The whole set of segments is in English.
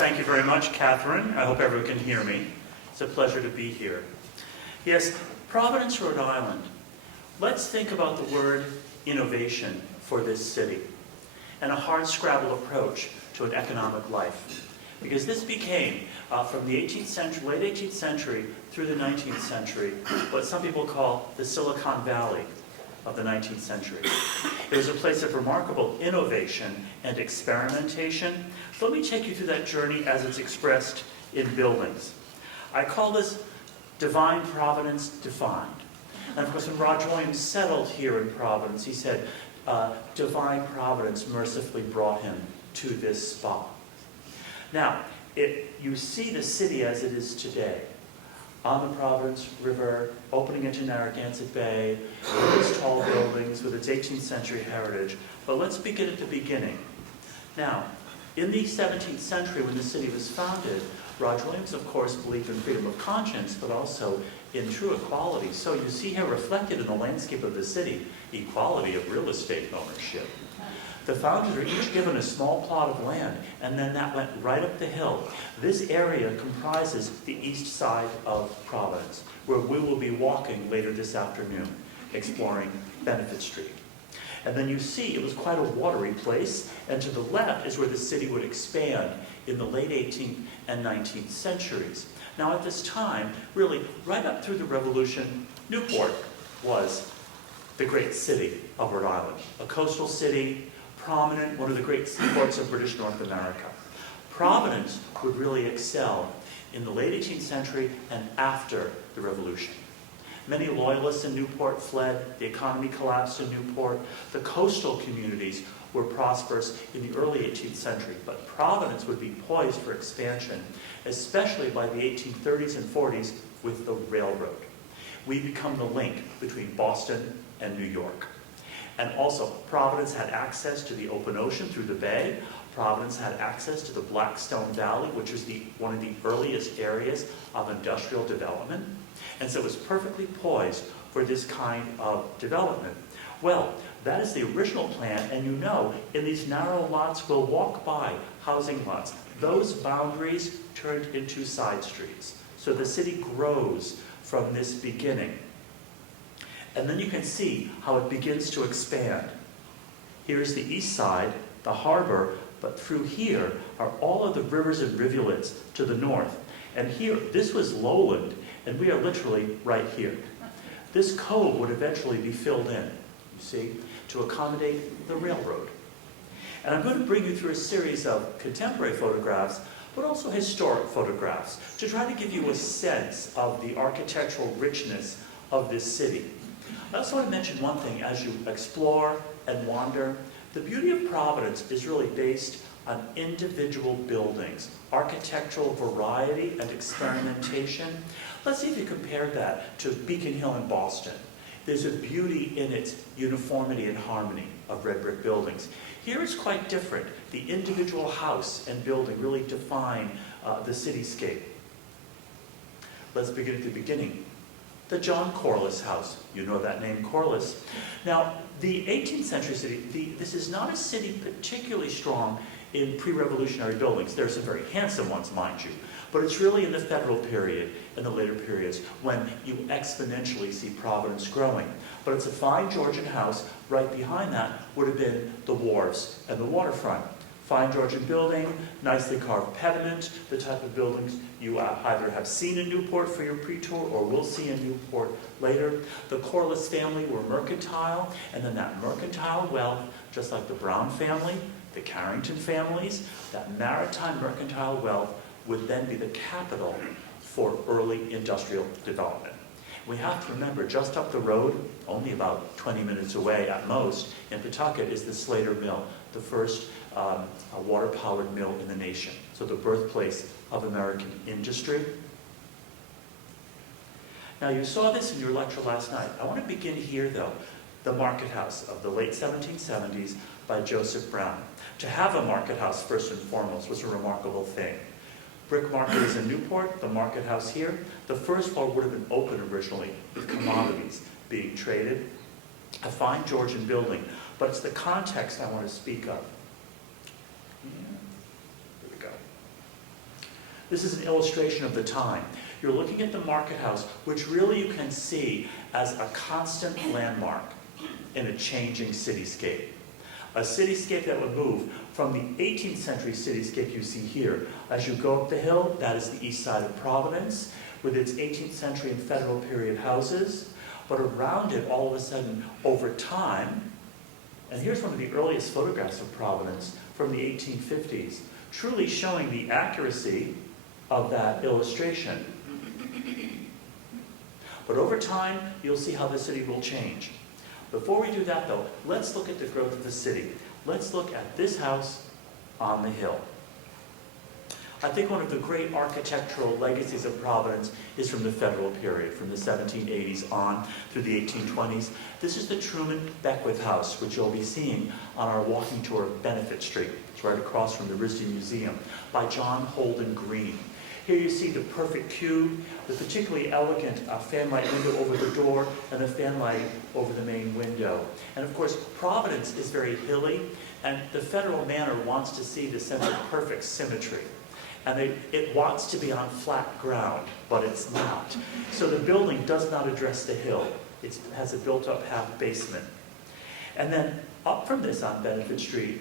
Thank you very much, Catherine. I hope everyone can hear me. It's a pleasure to be here. Yes, Providence, Rhode Island. Let's think about the word innovation for this city and a hard-scrabble approach to an economic life. Because this became, from the 18th century, late 18th century through the 19th century, what some people call the Silicon Valley of the 19th century. It was a place of remarkable innovation and experimentation. So let me take you through that journey as it's expressed in buildings. I call this divine providence defined. And of course, when Roger Williams settled here in Providence, he said, divine providence mercifully brought him to this spot. Now, you see the city as it is today, on the Providence River, opening into Narragansett Bay, with its tall buildings, with its 18th century heritage. But let's begin at the beginning. Now, in the 17th century, when the city was founded, Roger Williams, of course, believed in freedom of conscience, but also in true equality. So you see here reflected in the landscape of the city, equality of real estate ownership. The founders are each given a small plot of land, and then that went right up the hill. This area comprises the east side of Providence, where we will be walking later this afternoon, exploring Benefit Street. And then you see it was quite a watery place, and to the left is where the city would expand in the late 18th and 19th centuries. Now at this time, really right up through the Revolution, Newport was the great city of Rhode Island, a coastal city, prominent, one of the great seaports of British North America. Providence would really excel in the late 18th century and after the Revolution. Many loyalists in Newport fled, the economy collapsed in Newport, the coastal communities were prosperous in the early 18th century, but Providence would be poised for expansion, especially by the 1830s and 40s with the railroad. We become the link between Boston and New York. And also, Providence had access to the open ocean through the bay. Providence had access to the Blackstone Valley, which was one of the earliest areas of industrial development. And so it was perfectly poised for this kind of development. Well, that is the original plan, and you know, in these narrow lots, we'll walk by housing lots. Those boundaries turned into side streets. So the city grows from this beginning. And then you can see how it begins to expand. Here's the east side, the harbor, but through here are all of the rivers and rivulets to the north. And here, this was lowland, and we are literally right here. This cove would eventually be filled in, you see, to accommodate the railroad. And I'm going to bring you through a series of contemporary photographs, but also historic photographs, to try to give you a sense of the architectural richness of this city. I also want to mention one thing as you explore and wander. The beauty of Providence is really based on individual buildings, architectural variety and experimentation. Let's see if you compare that to Beacon Hill in Boston. There's a beauty in its uniformity and harmony of red brick buildings. Here it's quite different. The individual house and building really define the cityscape. Let's begin at the beginning. The John Corliss House. You know that name, Corliss. Now, the 18th century city, this is not a city particularly strong in pre-revolutionary buildings. There are some very handsome ones, mind you. But it's really in the federal period and the later periods when you exponentially see Providence growing. But it's a fine Georgian house. Right behind that would have been the wharves and the waterfront. Fine Georgian building, nicely carved pediment, the type of buildings you either have seen in Newport for your pre-tour or will see in Newport later. The Corliss family were mercantile, and then that mercantile wealth, just like the Brown family, the Carrington families, that maritime mercantile wealth would then be the capital for early industrial development. We have to remember, just up the road, only about 20 minutes away at most, in Pawtucket is the Slater Mill, the first water-powered mill in the nation. So the birthplace of American industry. Now you saw this in your lecture last night. I want to begin here though. The Market House of the late 1770s by Joseph Brown. To have a market house first and foremost was a remarkable thing. Brick Market is in Newport, the Market House here. The first floor would have been open originally with commodities being traded. A fine Georgian building, but it's the context I want to speak of. Here we go. This is an illustration of the time. You're looking at the market house, which really you can see as a constant landmark in a changing cityscape. A cityscape that would move from the 18th century cityscape you see here. As you go up the hill, that is the east side of Providence, with its 18th century and federal period houses. But around it, all of a sudden, over time, and here's one of the earliest photographs of Providence from the 1850s, truly showing the accuracy of that illustration. But over time, you'll see how the city will change. Before we do that, though, let's look at the growth of the city. Let's look at this house on the hill. I think one of the great architectural legacies of Providence is from the federal period, from the 1780s on through the 1820s. This is the Truman Beckwith House, which you'll be seeing on our walking tour of Benefit Street. It's right across from the RISD Museum, by John Holden Green. Here you see the perfect cube, the particularly elegant fanlight window over the door, and the fanlight over the main window. And of course, Providence is very hilly, and the federal manor wants to see the sense of perfect symmetry. And it wants to be on flat ground, but it's not. So the building does not address the hill. It has a built-up half basement. And then up from this on Benefit Street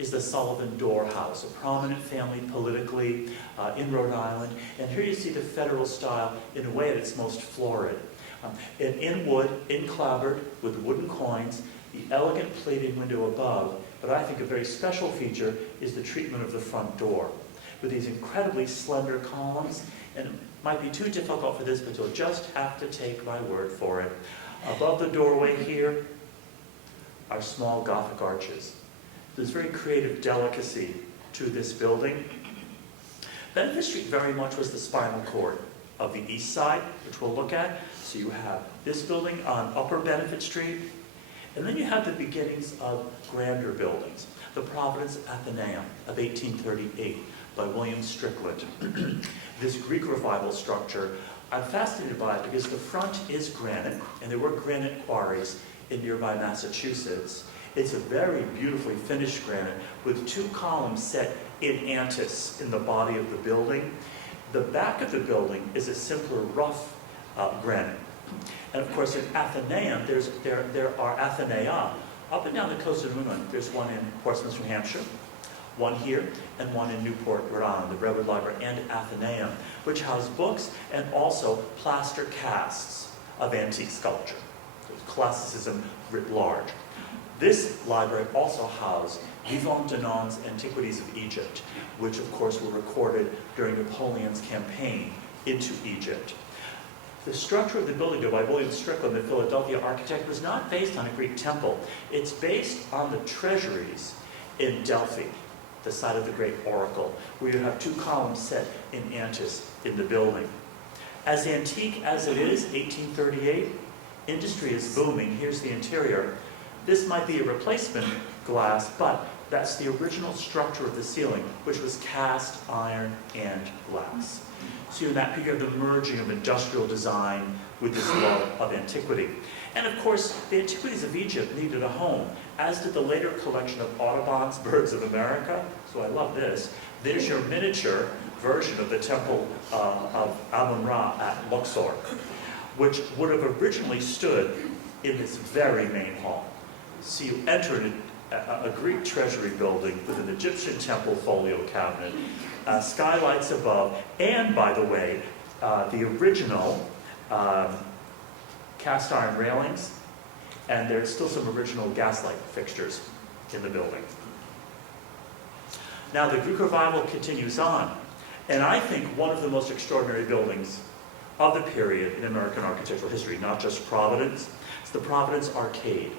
is the Sullivan Dorr House, a prominent family politically in Rhode Island. And here you see the federal style in a way at its most florid. In wood, enclabbered with wooden coins, the elegant plated window above, but I think a very special feature is the treatment of the front door, with these incredibly slender columns. And it might be too difficult for this, but you'll just have to take my word for it. Above the doorway here are small Gothic arches. There's very creative delicacy to this building. Benefit Street very much was the spinal cord of the east side, which we'll look at. So you have this building on Upper Benefit Street, and then you have the beginnings of grander buildings. The Providence Athenaeum of 1838 by William Strickland. This Greek revival structure, I'm fascinated by it because the front is granite, and there were granite quarries in nearby Massachusetts. It's a very beautifully finished granite with two columns set in antis in the body of the building. The back of the building is a simpler rough granite. And of course in Athenaeum, there are Athenaea. Up and down the coast of New England, there's one in Portsmouth, New Hampshire, one here, and one in Newport, Rhode Island, the Redwood Library and Athenaeum, which house books and also plaster casts of antique sculpture. Classicism writ large. This library also housed Vivant Denon's Antiquities of Egypt, which of course were recorded during Napoleon's campaign into Egypt. The structure of the building, though, by William Strickland, the Philadelphia architect, was not based on a Greek temple. It's based on the treasuries in Delphi, the site of the great oracle, where you have two columns set in antis in the building. As antique as it is, 1838, industry is booming. Here's the interior. This might be a replacement glass, but that's the original structure of the ceiling, which was cast iron and glass. So in that you have the merging of industrial design with this love of antiquity. And of course, the Antiquities of Egypt needed a home, as did the later collection of Audubon's Birds of America. So I love this. There's your miniature version of the Temple of Amun-Ra at Luxor, which would have originally stood in this very main hall. So you enter a Greek treasury building with an Egyptian temple folio cabinet, skylights above, and by the way, the original cast iron railings, and there's still some original gaslight fixtures in the building. Now the Greek revival continues on, and I think one of the most extraordinary buildings of the period in American architectural history, not just Providence, it's the Providence Arcade.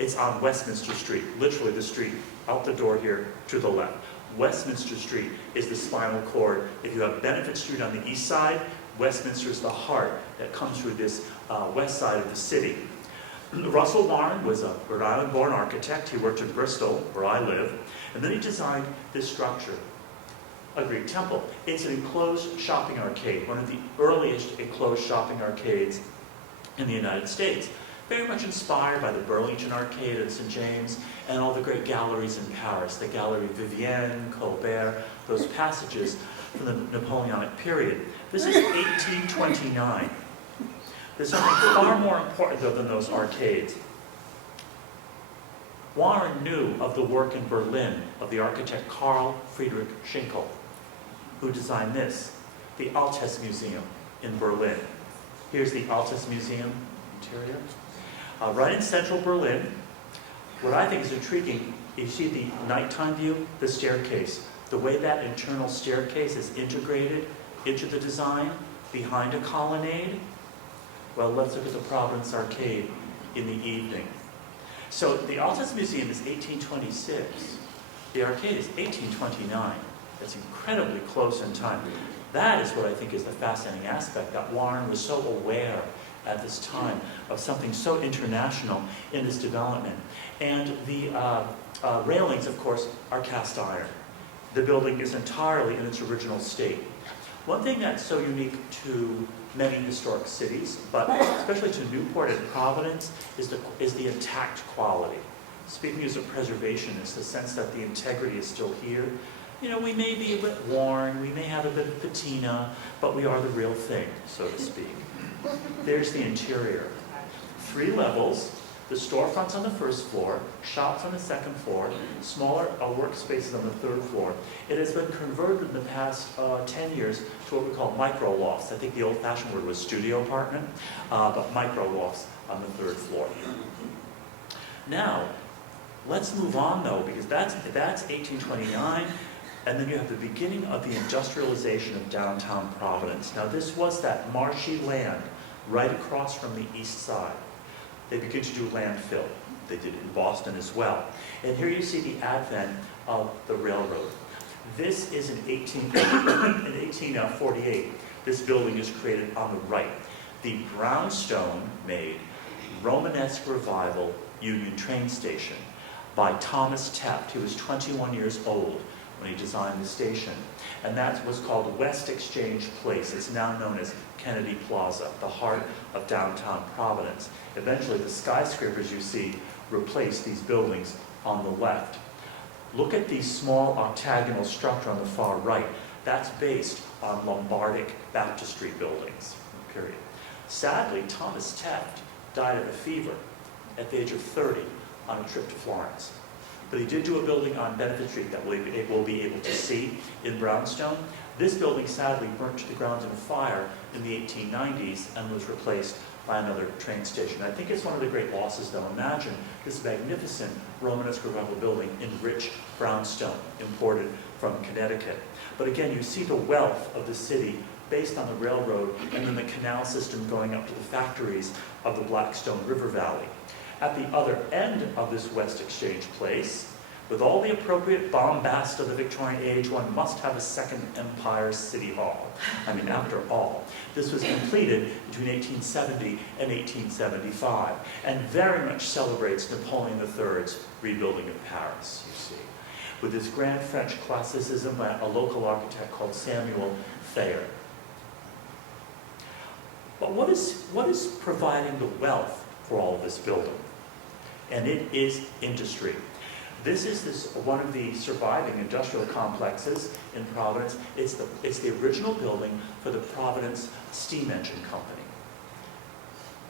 It's on Westminster Street, literally the street out the door here to the left. Westminster Street is the spinal cord. If you have Benefit Street on the east side, Westminster is the heart that comes through this west side of the city. Russell Warren was a Rhode Island-born architect. He worked in Bristol, where I live, and then he designed this structure, a Greek temple. It's an enclosed shopping arcade, one of the earliest enclosed shopping arcades in the United States. very much inspired by the Burlington Arcade at St. James and all the great galleries in Paris, the Gallery Vivienne, Colbert, those passages from the Napoleonic period. This is 1829. There's something far more important, though, than those arcades. Warren knew of the work in Berlin of the architect Karl Friedrich Schinkel, who designed this, the Altes Museum in Berlin. Here's the Altes Museum interior. Right in central Berlin, what I think is intriguing, you see the nighttime view, the staircase. The way that internal staircase is integrated into the design behind a colonnade. Well, let's look at the Providence Arcade in the evening. So the Altes Museum is 1826. The arcade is 1829. That's incredibly close in time. That is what I think is the fascinating aspect, that Warren was so aware at this time of something so international in this development. And the railings, of course, are cast iron. The building is entirely in its original state. One thing that's so unique to many historic cities, but especially to Newport and Providence, is the intact quality. Speaking as a preservationist, the sense that the integrity is still here. You know, we may be a bit worn, we may have a bit of patina, but we are the real thing, so to speak. There's the interior. 3 levels, the storefronts on the first floor, shops on the second floor, smaller workspaces on the 3rd floor. It has been converted in the past 10 years to what we call micro lofts. I think the old-fashioned word was studio apartment, but micro lofts on the 3rd floor. Now, let's move on though, because that's 1829. And then you have the beginning of the industrialization of downtown Providence. Now this was that marshy land right across from the east side. They begin to do landfill. They did it in Boston as well. And here you see the advent of the railroad. This is in 1848. This building is created on the right. The brownstone-made Romanesque Revival Union train station by Thomas Tefft. He was 21 years old when he designed the station. And that was called West Exchange Place. It's now known as Kennedy Plaza, the heart of downtown Providence. Eventually, the skyscrapers you see replace these buildings on the left. Look at the small octagonal structure on the far right. That's based on Lombardic baptistry buildings, period. Sadly, Thomas Tefft died of a fever at the age of 30 on a trip to Florence. But he did do a building on Benefit Street that we'll be able to see in brownstone. This building sadly burnt to the ground in a fire in the 1890s and was replaced by another train station. I think it's one of the great losses though. Imagine this magnificent Romanesque Revival building in rich brownstone imported from Connecticut. But again, you see the wealth of the city based on the railroad and then the canal system going up to the factories of the Blackstone River Valley. At the other end of this West Exchange Place, with all the appropriate bombast of the Victorian age, one must have a second Empire City Hall. I mean, after all, this was completed between 1870 and 1875, and very much celebrates Napoleon III's rebuilding of Paris, you see, with this grand French classicism by a local architect called Samuel Thayer. But what is providing the wealth for all of this building? And it is industry. This is one of the surviving industrial complexes in Providence. It's the original building for the Providence Steam Engine Company.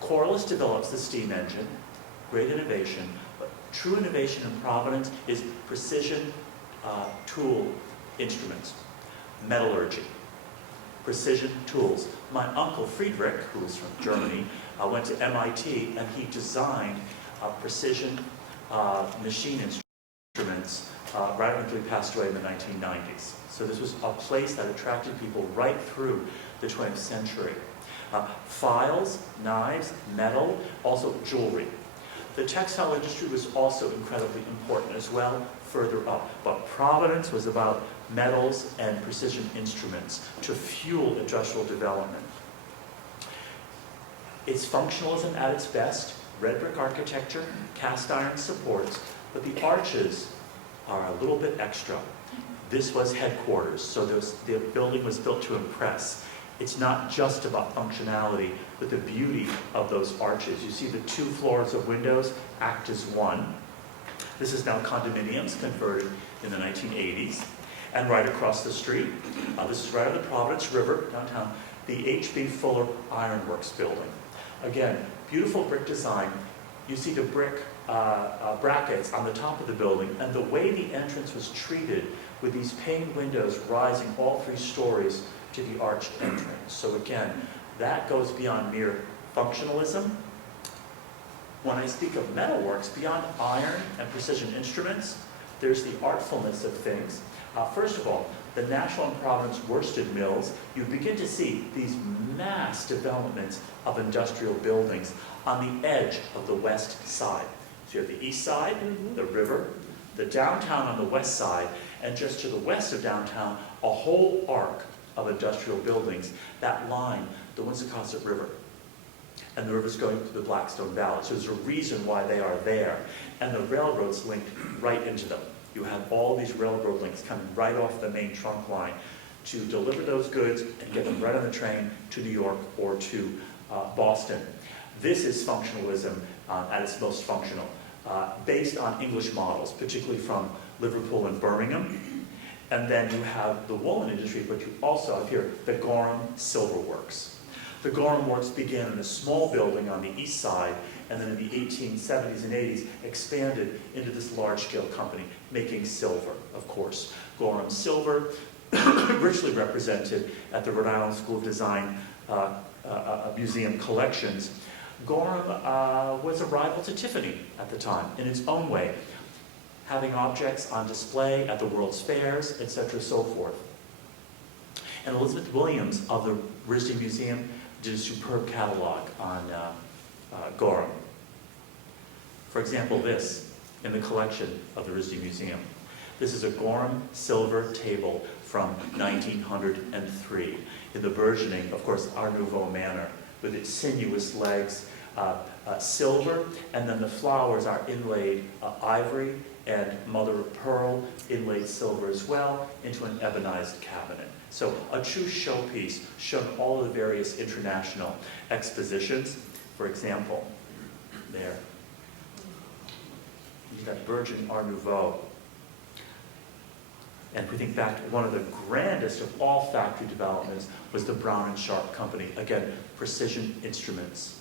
Corliss develops the steam engine, great innovation, but true innovation in Providence is precision tool instruments, metallurgy, precision tools. My uncle Friedrich, who was from Germany, went to MIT and he designed precision machine instruments right until he passed away in the 1990s. So this was a place that attracted people right through the 20th century. Files, knives, metal, also jewelry. The textile industry was also incredibly important as well, further up. But Providence was about metals and precision instruments to fuel industrial development. It's functionalism at its best, red brick architecture, cast iron supports, but the arches are a little bit extra. This was headquarters, so the building was built to impress. It's not just about functionality, but the beauty of those arches. You see the 2 floors of windows act as one. This is now condominiums converted in the 1980s. And right across the street, this is right on the Providence River, downtown, the H.B. Fuller Ironworks building. Again, beautiful brick design. You see the brick brackets on the top of the building, and the way the entrance was treated with these paned windows rising all 3 stories to the arched entrance. So again, that goes beyond mere functionalism. When I speak of metalworks, beyond iron and precision instruments, there's the artfulness of things. First of all, the Nashville and Providence worsted mills, you begin to see these mass developments of industrial buildings on the edge of the west side. So you have the east side, the river, the downtown on the west side, and just to the west of downtown, a whole arc of industrial buildings that line the Wissacossett River. And the river's going through the Blackstone Valley. So there's a reason why they are there. And the railroads linked right into them. You have all these railroad links coming right off the main trunk line to deliver those goods and get them right on the train to New York or to Boston. This is functionalism at its most functional, based on English models, particularly from Liverpool and Birmingham. And then you have the woolen industry, but you also have here the Gorham Silver Works. The Gorham Works began in a small building on the east side, and then in the 1870s and 80s expanded into this large-scale company, making silver, of course. Gorham Silver, richly represented at the Rhode Island School of Design Museum collections. Gorham was a rival to Tiffany at the time, in its own way, having objects on display at the World's Fairs, etc., so forth. And Elizabeth Williams of the RISD Museum did a superb catalog on Gorham. For example, this in the collection of the RISD Museum. This is a Gorham silver table from 1903 in the versioning, of course, Art Nouveau manner, with its sinuous legs, silver, and then the flowers are inlaid ivory and mother of pearl, inlaid silver as well, into an ebonized cabinet. So a true showpiece shown all of the various international expositions. For example, there, you've got Virgin Art Nouveau. And if we think back to one of the grandest of all factory developments was the Brown and Sharp Company. Again, precision instruments.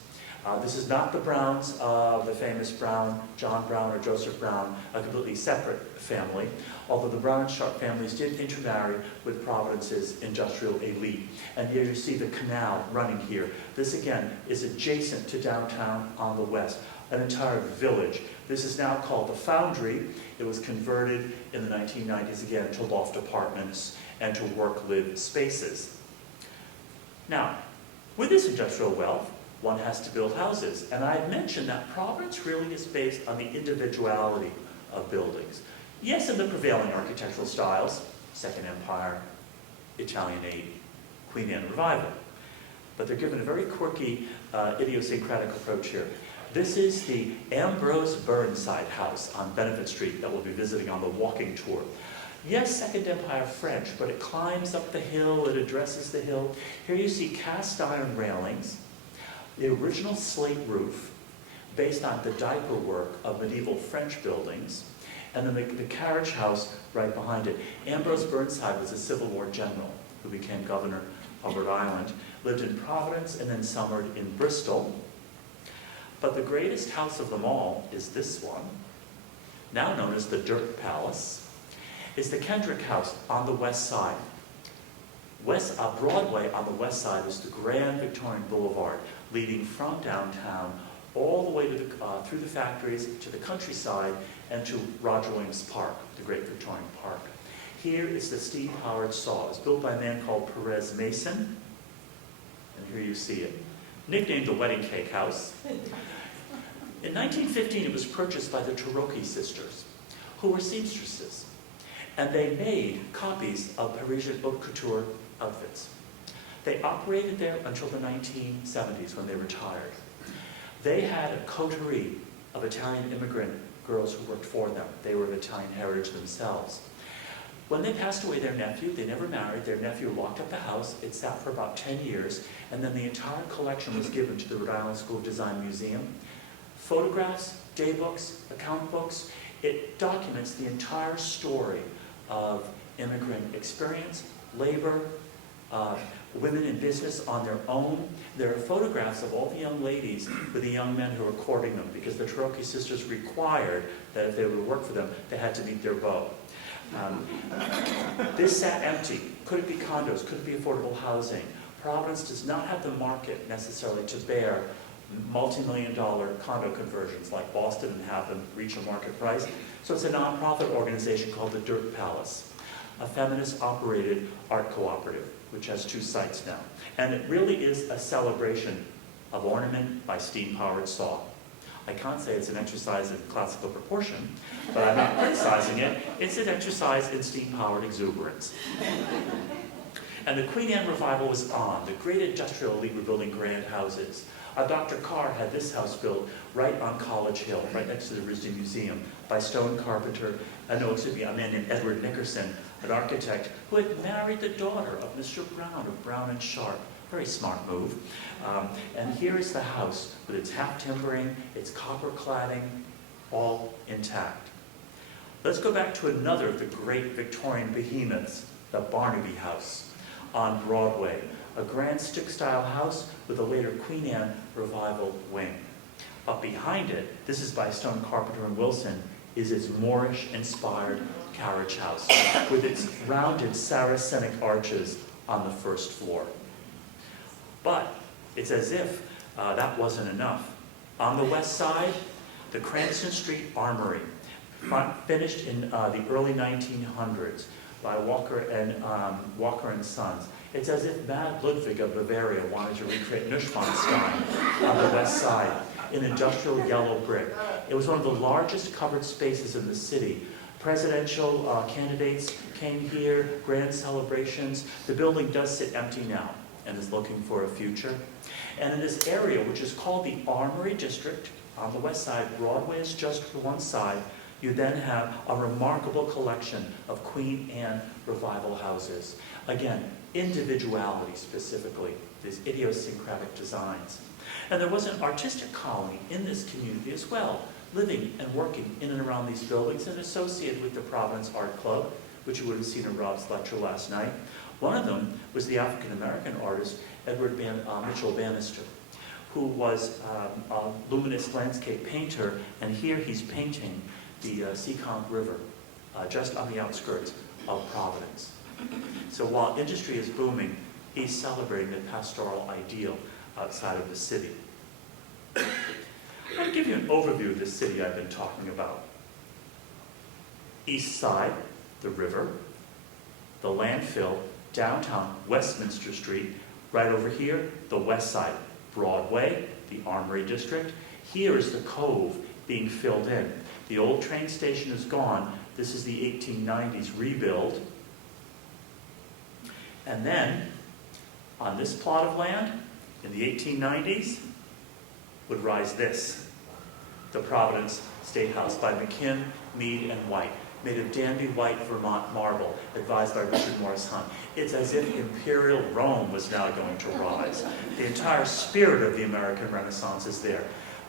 This is not the Browns, the famous Brown, John Brown or Joseph Brown, a completely separate family, although the Brown and Sharp families did intermarry with Providence's industrial elite. And here you see the canal running here. This, again, is adjacent to downtown on the west, an entire village. This is now called the Foundry. It was converted in the 1990s, again, to loft apartments and to work-live spaces. Now, with this industrial wealth, one has to build houses. And I mentioned that Providence really is based on the individuality of buildings. Yes, in the prevailing architectural styles, Second Empire, Italian Age, Queen Anne Revival. But they're given a very quirky, idiosyncratic approach here. This is the Ambrose Burnside house on Benefit Street that we'll be visiting on the walking tour. Yes, Second Empire French, but it climbs up the hill, it addresses the hill. Here you see cast iron railings, the original slate roof, based on the diaper work of medieval French buildings, and then the carriage house right behind it. Ambrose Burnside was a Civil War general who became governor of Rhode Island, lived in Providence, and then summered in Bristol. But the greatest house of them all is this one, now known as the Dirt Palace. It's the Kendrick House on the west side. Broadway on the west side is the Grand Victorian Boulevard, leading from downtown all the way to through the factories to the countryside and to Roger Williams Park, the Great Victorian Park. Here is the Steve Howard Saw. It's built by a man called Perez Mason, and here you see it. Nicknamed the Wedding Cake House. In 1915, it was purchased by the Cherokee sisters, who were seamstresses, and they made copies of Parisian haute couture outfits. They operated there until the 1970s when they retired. They had a coterie of Italian immigrant girls who worked for them. They were of Italian heritage themselves. When they passed away their nephew, they never married, their nephew locked up the house, it sat for about 10 years, and then the entire collection was given to the Rhode Island School of Design Museum. Photographs, daybooks, account books, it documents the entire story of immigrant experience, labor, women in business on their own. There are photographs of all the young ladies with the young men who are courting them, because the Cherokee sisters required that if they were to work for them, they had to meet their beau. This sat empty. Could it be condos? Could it be affordable housing? Providence does not have the market necessarily to bear multi-million-dollar condo conversions like Boston and have them reach a market price. So it's a nonprofit organization called the Dirt Palace, a feminist-operated art cooperative, which has 2 sites now. And it really is a celebration of ornament by steam-powered saw. I can't say it's an exercise in classical proportion, but I'm not criticizing it. It's an exercise in steam-powered exuberance. And the Queen Anne revival was on. The great industrial elite were building grand houses. Dr. Carr had this house built right on College Hill, right next to the RISD Museum, by stone carpenter, a man named Edward Nickerson, an architect who had married the daughter of Mr. Brown of Brown and Sharp. Very smart move. And here is the house with its half timbering, its copper cladding, all intact. Let's go back to another of the great Victorian behemoths, the Barnaby House on Broadway, a grand stick-style house with a later Queen Anne revival wing. Up behind it, this is by Stone Carpenter and Wilson, is its Moorish-inspired carriage house with its rounded Saracenic arches on the first floor. But it's as if that wasn't enough. On the west side, the Cranston Street Armory, finished in the early 1900s by Walker and Sons. It's as if Mad Ludwig of Bavaria wanted to recreate Neuschwanstein on the west side in industrial yellow brick. It was one of the largest covered spaces in the city. Presidential candidates came here, grand celebrations. The building does sit empty now and is looking for a future. And in this area, which is called the Armory District, on the west side, Broadway is just to one side, you then have a remarkable collection of Queen Anne revival houses. Again, individuality specifically, these idiosyncratic designs. And there was an artistic colony in this community as well, living and working in and around these buildings and associated with the Providence Art Club, which you would have seen in Rob's lecture last night. One of them was the African-American artist Edward Mitchell Bannister, who was a luminous landscape painter, and here he's painting the Seekonk River, just on the outskirts of Providence. So while industry is booming, he's celebrating the pastoral ideal outside of the city. I'll give you an overview of the city I've been talking about. East side, the river, the landfill, downtown Westminster Street, right over here, the west side, Broadway, the Armory District. Here is the cove being filled in. The old train station is gone. This is the 1890s rebuild. And then, on this plot of land, in the 1890s, would rise this, the Providence State House by McKim, Mead, and White, made of Danby white Vermont marble, advised by Richard Morris Hunt. It's as if Imperial Rome was now going to rise. The entire spirit of the American Renaissance is there.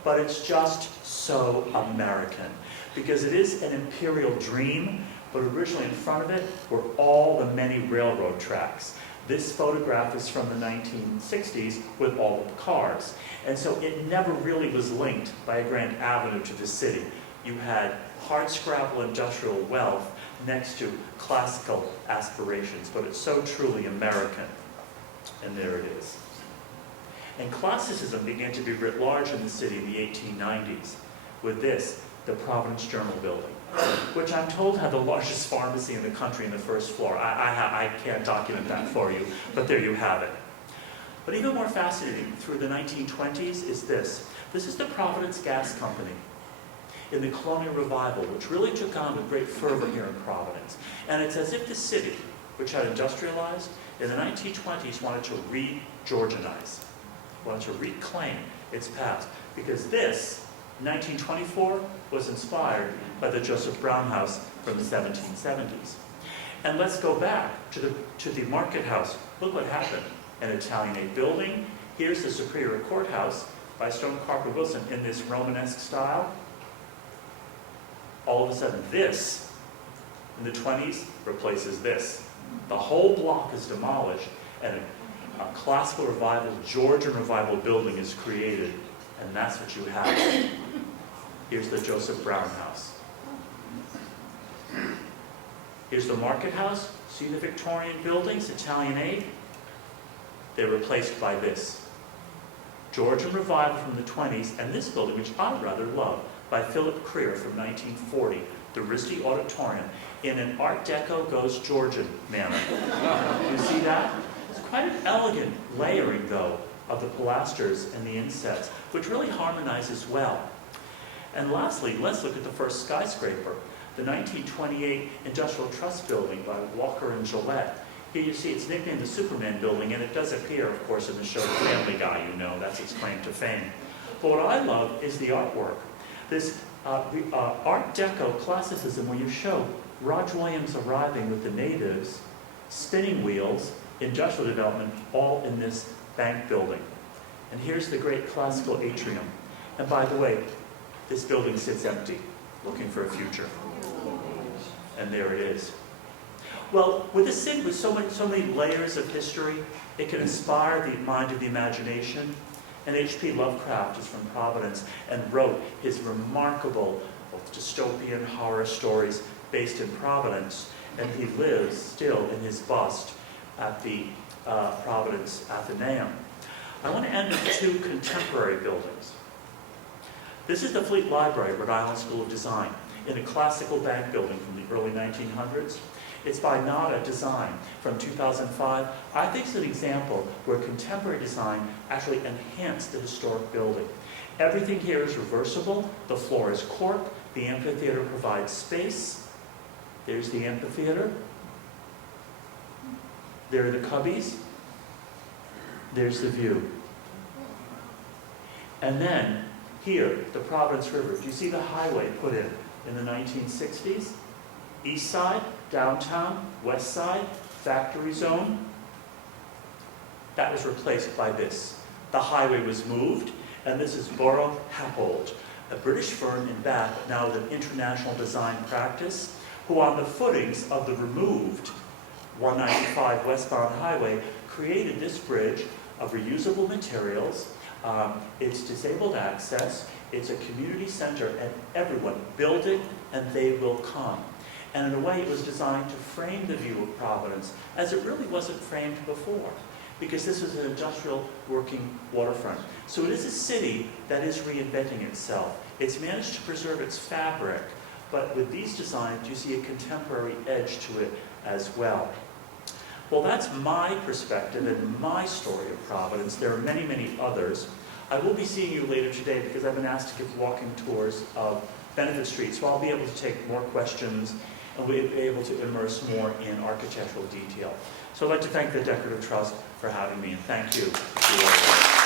But it's just so American, because it is an imperial dream, but originally in front of it were all the many railroad tracks. This photograph is from the 1960s with all of the cars. And so it never really was linked by a grand avenue to the city. You had hardscrabble industrial wealth next to classical aspirations, but it's so truly American. And there it is. And classicism began to be writ large in the city in the 1890s with this, the Providence Journal building, which I'm told had the largest pharmacy in the country in the first floor. I can't document that for you, but there you have it. But even more fascinating, through the 1920s, is this. This is the Providence Gas Company in the colonial revival, which really took on with great fervor here in Providence. And it's as if the city, which had industrialized, in the 1920s wanted to re-Georgianize, wanted to reclaim its past. Because this, 1924, was inspired by the Joseph Brown House from the 1770s. And let's go back to the market house. Look what happened. An Italianate building. Here's the Superior Courthouse by Stone Carper Wilson in this Romanesque style. All of a sudden, this, in the 20s, replaces this. The whole block is demolished, and a classical revival, Georgian revival building is created, and that's what you have. Here's the Joseph Brown House. Here's the Market House. See the Victorian buildings, Italianate? They're replaced by this. Georgian revival from the 20s, and this building, which I rather love, by Philip Creer from 1940, the RISD Auditorium, in an Art Deco goes Georgian manner. You see that? It's quite an elegant layering, though, of the pilasters and the insets, which really harmonizes well. And lastly, let's look at the first skyscraper, the 1928 Industrial Trust Building by Walker and Gillette. Here you see it's nicknamed the Superman Building, and it does appear, of course, in the show Family Guy, you know, that's its claim to fame. But what I love is the artwork. This Art Deco classicism where you show Roger Williams arriving with the natives, spinning wheels, industrial development, all in this bank building. And here's the great classical atrium. And by the way, this building sits empty, looking for a future. And there it is. Well, with a city with so many layers of history, it can inspire the mind and the imagination. And H.P. Lovecraft is from Providence and wrote his remarkable dystopian horror stories based in Providence. And he lives still in his bust at the Providence Athenaeum. I want to end with two contemporary buildings. This is the Fleet Library, Rhode Island School of Design, in a classical bank building from the early 1900s. It's by Nada Design from 2005. I think it's an example where contemporary design actually enhanced the historic building. Everything here is reversible. The floor is cork. The amphitheater provides space. There's the amphitheater. There are the cubbies. There's the view. And then here, the Providence River. Do you see the highway put in the 1960s? East side, downtown, west side, factory zone. That was replaced by this. The highway was moved, and this is Borough Happold, a British firm in Bath, now with an international design practice, who on the footings of the removed 195 westbound highway created this bridge of reusable materials. It's disabled access, it's a community center, and everyone build it and they will come. And in a way, it was designed to frame the view of Providence as it really wasn't framed before, because this is an industrial working waterfront. So it is a city that is reinventing itself. It's managed to preserve its fabric, but with these designs, you see a contemporary edge to it as well. Well, that's my perspective and my story of Providence. There are many, many others. I will be seeing you later today because I've been asked to give walking tours of Benefit Street, so I'll be able to take more questions and we'll be able to immerse more in architectural detail. So I'd like to thank the Decorative Trust for having me, and thank you.